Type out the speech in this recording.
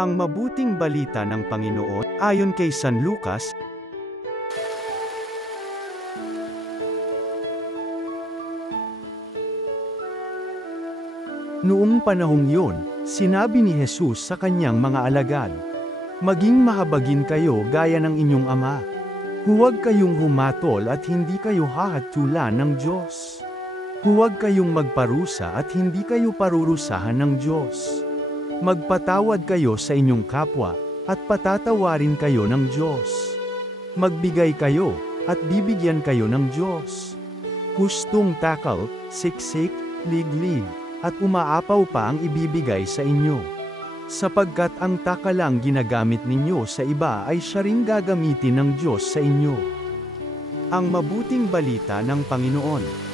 Ang mabuting balita ng Panginoon, ayon kay San Lucas. Noong panahong yun, sinabi ni Jesus sa kanyang mga alagad, "Maging mahabagin kayo gaya ng inyong ama. Huwag kayong humatol at hindi kayo hahatulan ng Diyos. Huwag kayong magparusa at hindi kayo parurusahan ng Diyos. Magpatawad kayo sa inyong kapwa, at patatawarin kayo ng Diyos. Magbigay kayo, at bibigyan kayo ng Diyos. Hustong takal, siksik, liglig, at umaapaw pa ang ibibigay sa inyo. Sapagkat ang takalang ginagamit ninyo sa iba ay siya ring gagamitin ng Diyos sa inyo." Ang mabuting balita ng Panginoon.